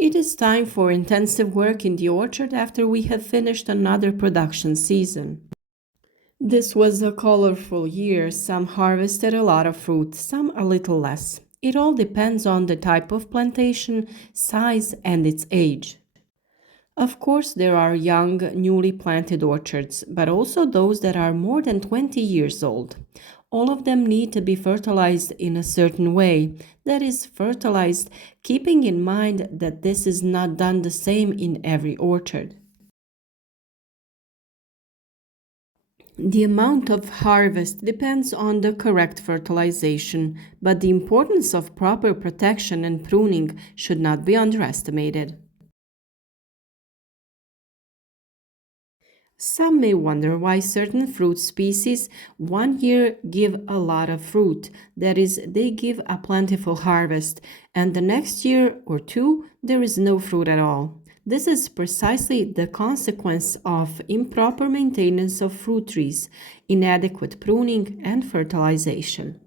It is time for intensive work in the orchard after we have finished another production season. This was a colorful year. Some harvested a lot of fruit, some a little less. It all depends on the type of plantation, size, and its age. Of course, there are young, newly planted orchards, but also those that are more than 20 years old. All of them need to be fertilized in a certain way, that is, fertilized, keeping in mind that this is not done the same in every orchard. The amount of harvest depends on the correct fertilization, but the importance of proper protection and pruning should not be underestimated. Some may wonder why certain fruit species one year give a lot of fruit, that is, they give a plentiful harvest, and the next year or two there is no fruit at all. This is precisely the consequence of improper maintenance of fruit trees, inadequate pruning, and fertilization.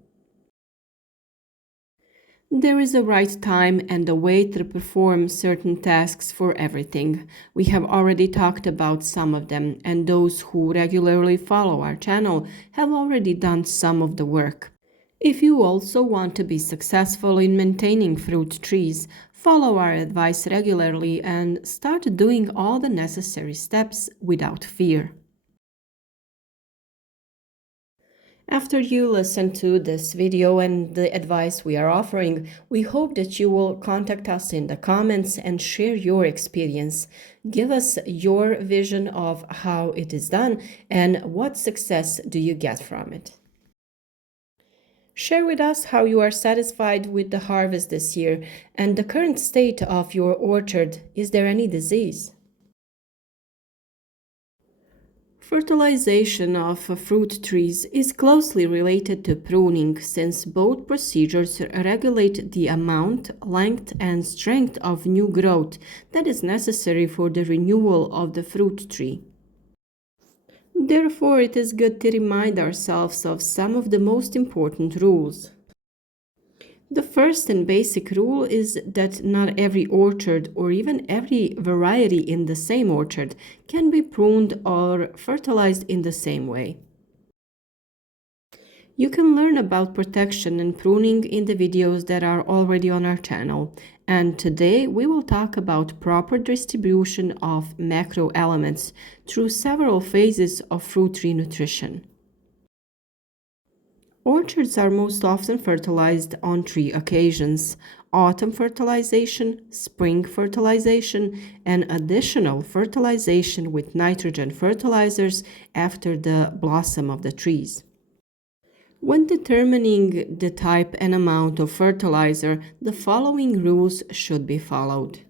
There is a right time and a way to perform certain tasks for everything. We have already talked about some of them, and those who regularly follow our channel have already done some of the work. If you also want to be successful in maintaining fruit trees, follow our advice regularly and start doing all the necessary steps without fear. After you listen to this video and the advice we are offering, we hope that you will contact us in the comments and share your experience. Give us your vision of how it is done and what success do you get from it. Share with us how you are satisfied with the harvest this year and the current state of your orchard. Is there any disease? Fertilization of fruit trees is closely related to pruning since both procedures regulate the amount, length, and strength of new growth that is necessary for the renewal of the fruit tree. Therefore, it is good to remind ourselves of some of the most important rules. The first and basic rule is that not every orchard or even every variety in the same orchard can be pruned or fertilized in the same way. You can learn about protection and pruning in the videos that are already on our channel, and today we will talk about proper distribution of macro elements through several phases of fruit tree nutrition. Orchards are most often fertilized on three occasions: autumn fertilization, spring fertilization, and additional fertilization with nitrogen fertilizers after the blossom of the trees. When determining the type and amount of fertilizer, the following rules should be followed.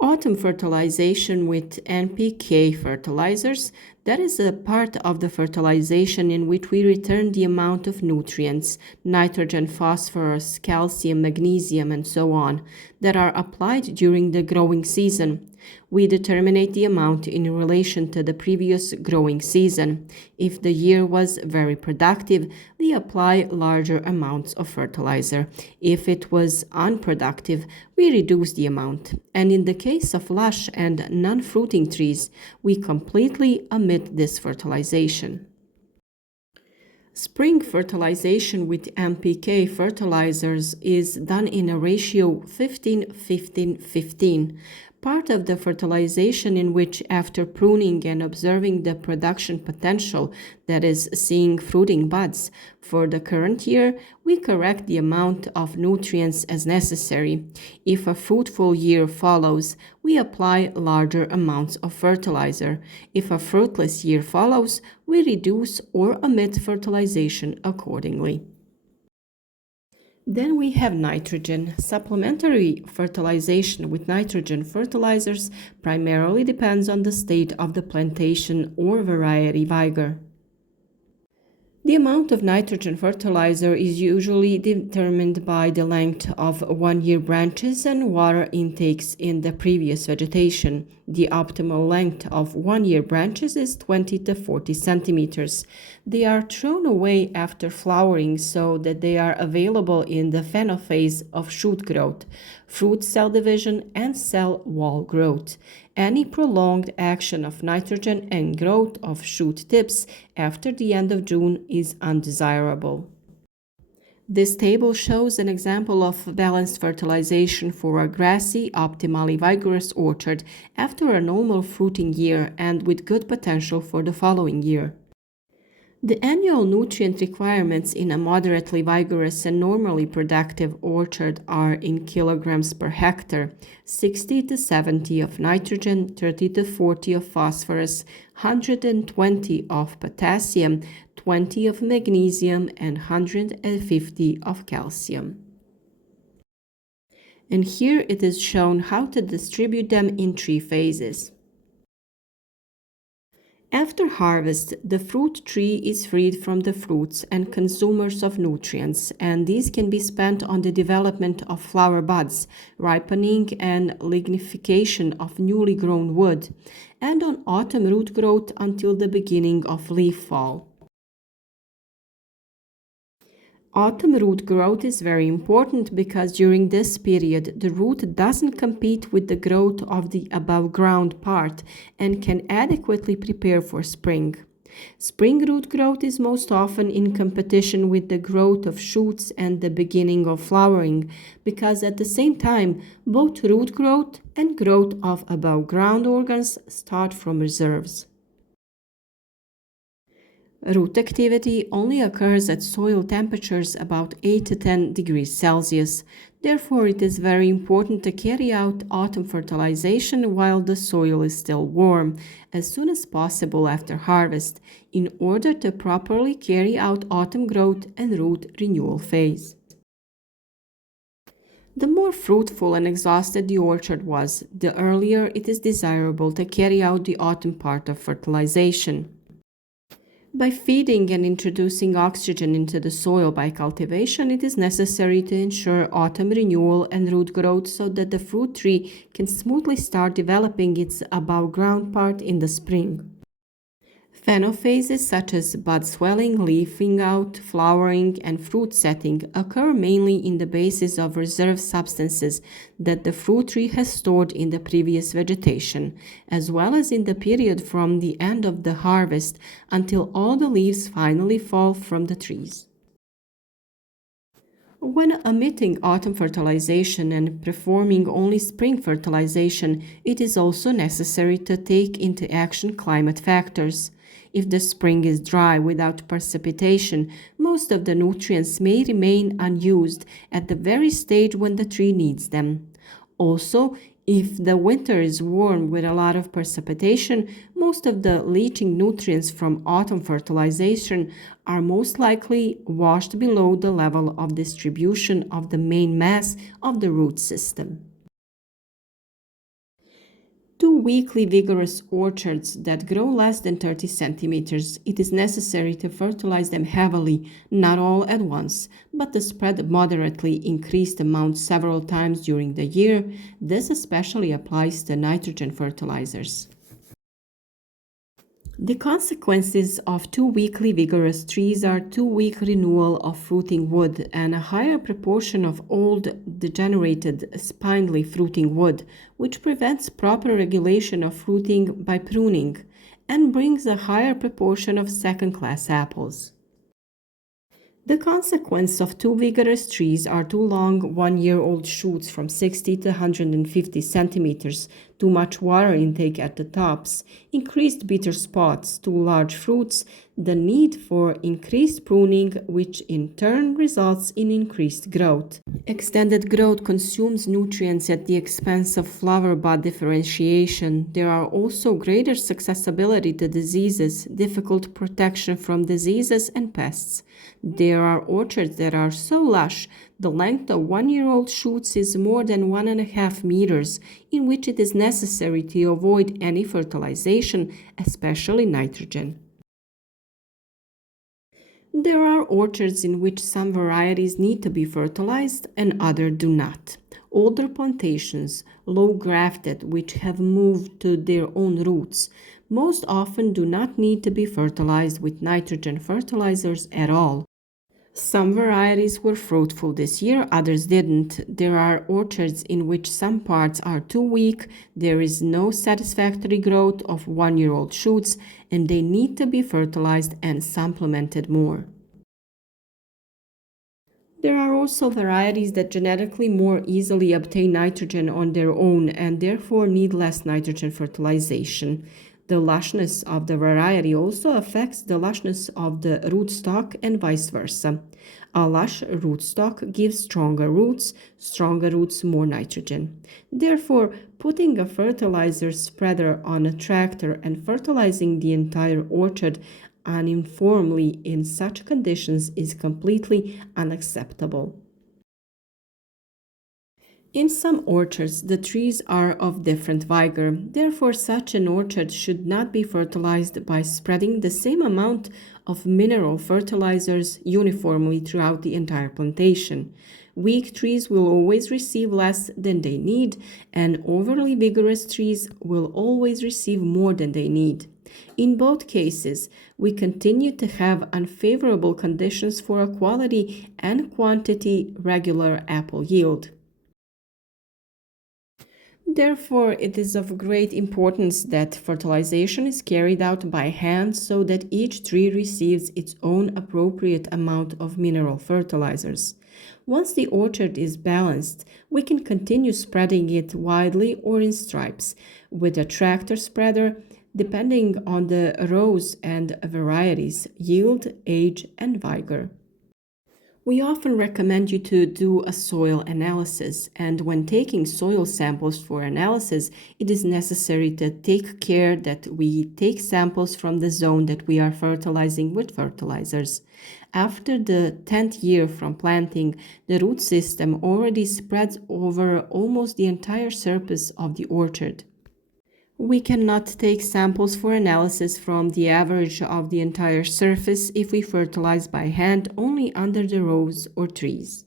Autumn fertilization with NPK fertilizers, that is a part of the fertilization in which we return the amount of nutrients, nitrogen, phosphorus, calcium, magnesium, and so on, that are applied during the growing season. We determine the amount in relation to the previous growing season. If the year was very productive, we apply larger amounts of fertilizer. If it was unproductive, we reduce the amount. And in the case of lush and non-fruiting trees, we completely omit this fertilization. Spring fertilization with NPK fertilizers is done in a ratio 15-15-15. Part of the fertilization in which, after pruning and observing the production potential, that is, seeing fruiting buds, for the current year, we correct the amount of nutrients as necessary. If a fruitful year follows, we apply larger amounts of fertilizer. If a fruitless year follows, we reduce or omit fertilization accordingly. Then we have nitrogen. Supplementary fertilization with nitrogen fertilizers primarily depends on the state of the plantation or variety vigor. The amount of nitrogen fertilizer is usually determined by the length of one-year branches and water intakes in the previous vegetation. The optimal length of one-year branches is 20 to 40 centimeters. They are thrown away after flowering so that they are available in the phenophase of shoot growth, fruit cell division, and cell wall growth. Any prolonged action of nitrogen and growth of shoot tips after the end of June is undesirable. This table shows an example of balanced fertilization for a grassy, optimally vigorous orchard after a normal fruiting year and with good potential for the following year. The annual nutrient requirements in a moderately vigorous and normally productive orchard are in kilograms per hectare: 60 to 70 of nitrogen, 30 to 40 of phosphorus, 120 of potassium, 20 of magnesium, and 150 of calcium. And here it is shown how to distribute them in 3 phases. After harvest, the fruit tree is freed from the fruits and consumers of nutrients, and these can be spent on the development of flower buds, ripening and lignification of newly grown wood, and on autumn root growth until the beginning of leaf fall. Autumn root growth is very important because during this period the root doesn't compete with the growth of the above ground part and can adequately prepare for spring. Spring root growth is most often in competition with the growth of shoots and the beginning of flowering because at the same time both root growth and growth of above ground organs start from reserves. Root activity only occurs at soil temperatures about 8 to 10 degrees Celsius. Therefore, it is very important to carry out autumn fertilization while the soil is still warm, as soon as possible after harvest, in order to properly carry out autumn growth and root renewal phase. The more fruitful and exhausted the orchard was, the earlier it is desirable to carry out the autumn part of fertilization. By feeding and introducing oxygen into the soil by cultivation, it is necessary to ensure autumn renewal and root growth so that the fruit tree can smoothly start developing its above ground part in the spring. Phenophases such as bud swelling, leafing out, flowering, and fruit setting occur mainly in the bases of reserve substances that the fruit tree has stored in the previous vegetation, as well as in the period from the end of the harvest until all the leaves finally fall from the trees. When omitting autumn fertilization and performing only spring fertilization, it is also necessary to take into action climate factors. If the spring is dry without precipitation, most of the nutrients may remain unused at the very stage when the tree needs them. Also, if the winter is warm with a lot of precipitation, most of the leaching nutrients from autumn fertilization are most likely washed below the level of distribution of the main mass of the root system. Two weakly vigorous orchards that grow less than 30 centimeters, it is necessary to fertilize them heavily, not all at once, but to spread moderately increased amounts several times during the year. This especially applies to nitrogen fertilizers. The consequences of too weakly vigorous trees are too weak renewal of fruiting wood and a higher proportion of old, degenerated, spindly fruiting wood, which prevents proper regulation of fruiting by pruning and brings a higher proportion of second-class apples. The consequence of too vigorous trees are too long one-year-old shoots from 60 to 150 centimeters, too much water intake at the tops, increased bitter spots, too large fruits, the need for increased pruning, which in turn results in increased growth. Extended growth consumes nutrients at the expense of flower bud differentiation. There are also greater susceptibility to diseases, difficult protection from diseases and pests. There are orchards that are so lush, the length of one-year-old shoots is more than 1.5 meters, in which it is necessary to avoid any fertilization, especially nitrogen. There are orchards in which some varieties need to be fertilized and others do not. Older plantations, low grafted, which have moved to their own roots, most often do not need to be fertilized with nitrogen fertilizers at all. Some varieties were fruitful this year, others didn't. There are orchards in which some parts are too weak, there is no satisfactory growth of 1-year-old shoots, and they need to be fertilized and supplemented more. There are also varieties that genetically more easily obtain nitrogen on their own and therefore need less nitrogen fertilization. The lushness of the variety also affects the lushness of the rootstock and vice versa. A lush rootstock gives stronger roots more nitrogen. Therefore, putting a fertilizer spreader on a tractor and fertilizing the entire orchard uniformly in such conditions is completely unacceptable. In some orchards, the trees are of different vigor. Therefore, such an orchard should not be fertilized by spreading the same amount of mineral fertilizers uniformly throughout the entire plantation. Weak trees will always receive less than they need, and overly vigorous trees will always receive more than they need. In both cases, we continue to have unfavorable conditions for a quality and quantity regular apple yield. Therefore, it is of great importance that fertilization is carried out by hand so that each tree receives its own appropriate amount of mineral fertilizers. Once the orchard is balanced, we can continue spreading it widely or in stripes with a tractor spreader, depending on the rows and varieties, yield, age, and vigor. We often recommend you to do a soil analysis, and when taking soil samples for analysis, it is necessary to take care that we take samples from the zone that we are fertilizing with fertilizers. After the 10th year from planting, the root system already spreads over almost the entire surface of the orchard. We cannot take samples for analysis from the average of the entire surface if we fertilize by hand only under the rows or trees.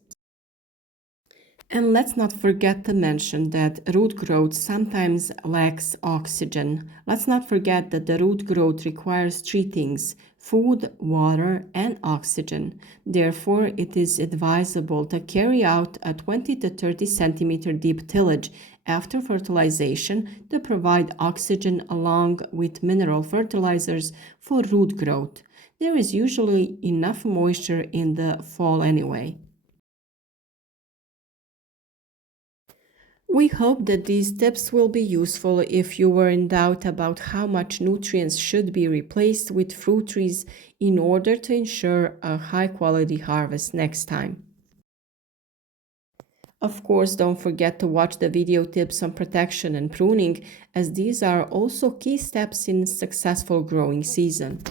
And let's not forget to mention that root growth sometimes lacks oxygen. Let's not forget that the root growth requires three things: food, water, and oxygen. Therefore, it is advisable to carry out a 20 to 30 centimeter deep tillage after fertilization to provide oxygen along with mineral fertilizers for root growth. There is usually enough moisture in the fall anyway. We hope that these tips will be useful if you were in doubt about how much nutrients should be replaced with fruit trees in order to ensure a high quality harvest next time. Of course, don't forget to watch the video tips on protection and pruning, as these are also key steps in successful growing season.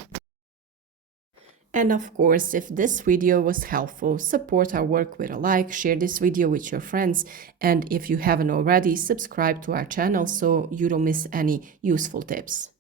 And of course, if this video was helpful, support our work with a like, share this video with your friends, and if you haven't already, subscribe to our channel so you don't miss any useful tips.